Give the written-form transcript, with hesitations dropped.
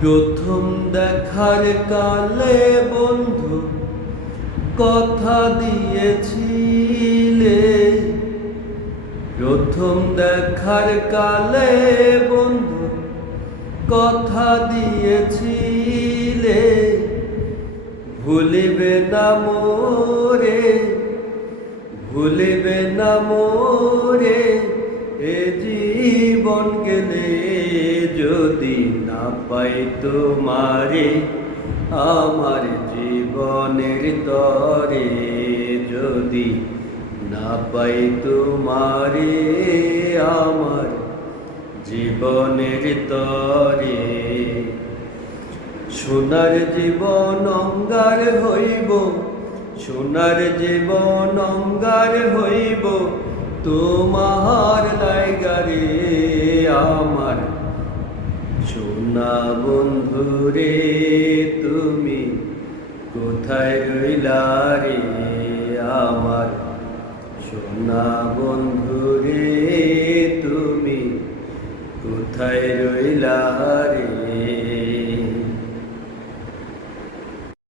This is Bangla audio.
প্রথম দেখার কালে বন্ধু কথা দিয়েছিলে, প্রথম দেখার কালে বন্ধু কথা দিয়েছিলে, ভুলিবে না মোরে, ভুলিবে না মোরে, এ জীবন গেলে যদি না পাই তোমারে আমার জীবনের তরে, যদি না পাই তোমারে আমার জীবনের তরে। সোনার জীবন অঙ্গার হইব, সোনার জীবন অঙ্গার হইব তোমার লাইগারে আমার সোনা বন্ধুরে, তুমি কোথায় রইলা রে আমার সোনা বন্ধুরে, তুমি কোথায় রইলা রে।